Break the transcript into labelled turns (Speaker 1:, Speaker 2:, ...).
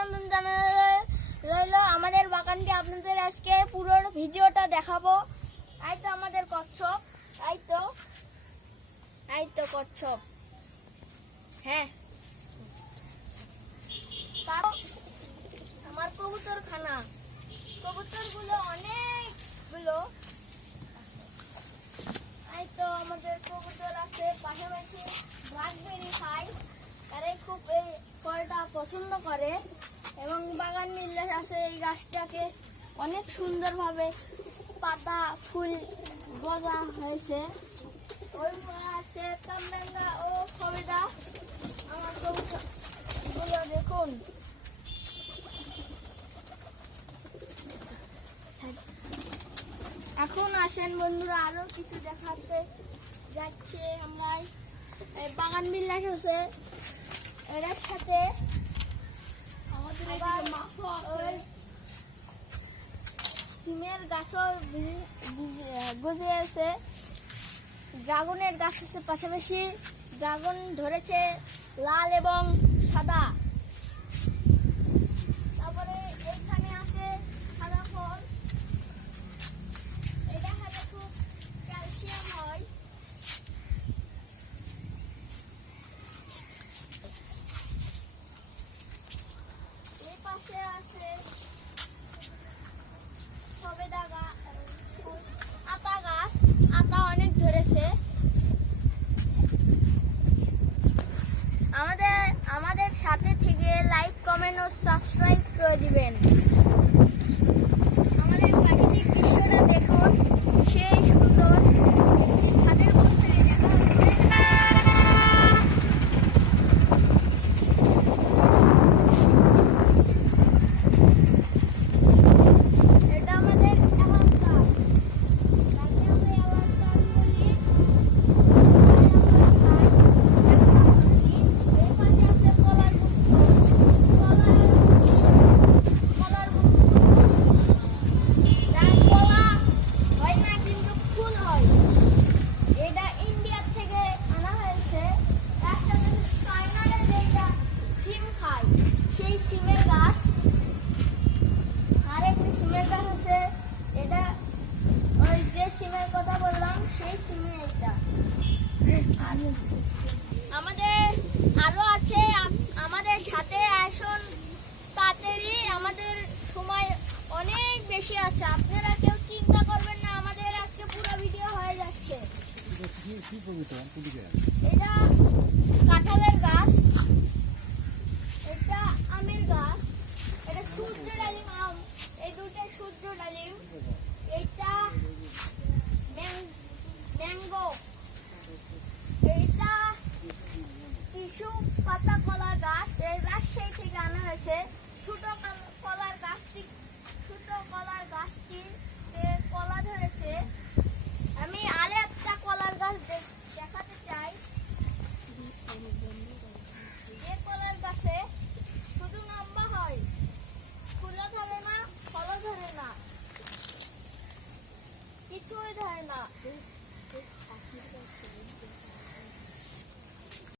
Speaker 1: অভিনন্দন জানানো রইল আমাদের বাগানটি। আপনাদের আজকে পুরো ভিডিওটা দেখাবো। এই তো আমাদের কচ্ছপ। এই তো। এই তো কচ্ছপ। হ্যাঁ। আমার কবুতর খানা কবুতরগুলো অনেকগুলো। এই তো আমাদের কবুতর আছে। পাশাপাশি ব্ল্যাকবেরি খায়। তারাই খুব এই ফলটা পছন্দ করে। এবং বাগান মিল্লাস আছে এই গাছটাকে অনেক সুন্দরভাবে পাতা, ফুল গজা হয়েছে। ওই আছে কামরাঙ্গা ও সবেদা। আমার কবুতর দেখুন। এখন আসেন বন্ধুরা, আরও কিছু দেখাতে যাচ্ছে আমরা। বাগান বিল্লাস আছে। এটার সাথে
Speaker 2: আমাদের
Speaker 1: আবার
Speaker 2: এদিকে মাছও আছে
Speaker 1: ওই সিমের গাছও বি- বি- গজে আছে। ড্রাগনের গাছ আছে পাশাপাশি। ড্রাগন ধরেছে লাল এবং সাদা তারপরে এইখানে আছে সাদা ফল এটা খেলে খুব ক্যালসিয়াম হয় এই পাশে আছে সবেদা গাছ আতা গাছ আতা অনেক ধরেছে আমাদের আমাদের সাথে থেকে লাইক কমেন্ট ও সাবস্ক্রাইব করে দিবেন। আমাদের আরও আছে আমাদের সাথে আসুন, তাড়াতাড়ি। আমাদের সময় অনেক বেশি আছে। আপনারা কেউ চিন্তা করবেন না, আমাদের আজকে পুরো ভিডিও হয়ে যাচ্ছে।
Speaker 3: এটা কাঁঠালের গাছ। みたいな。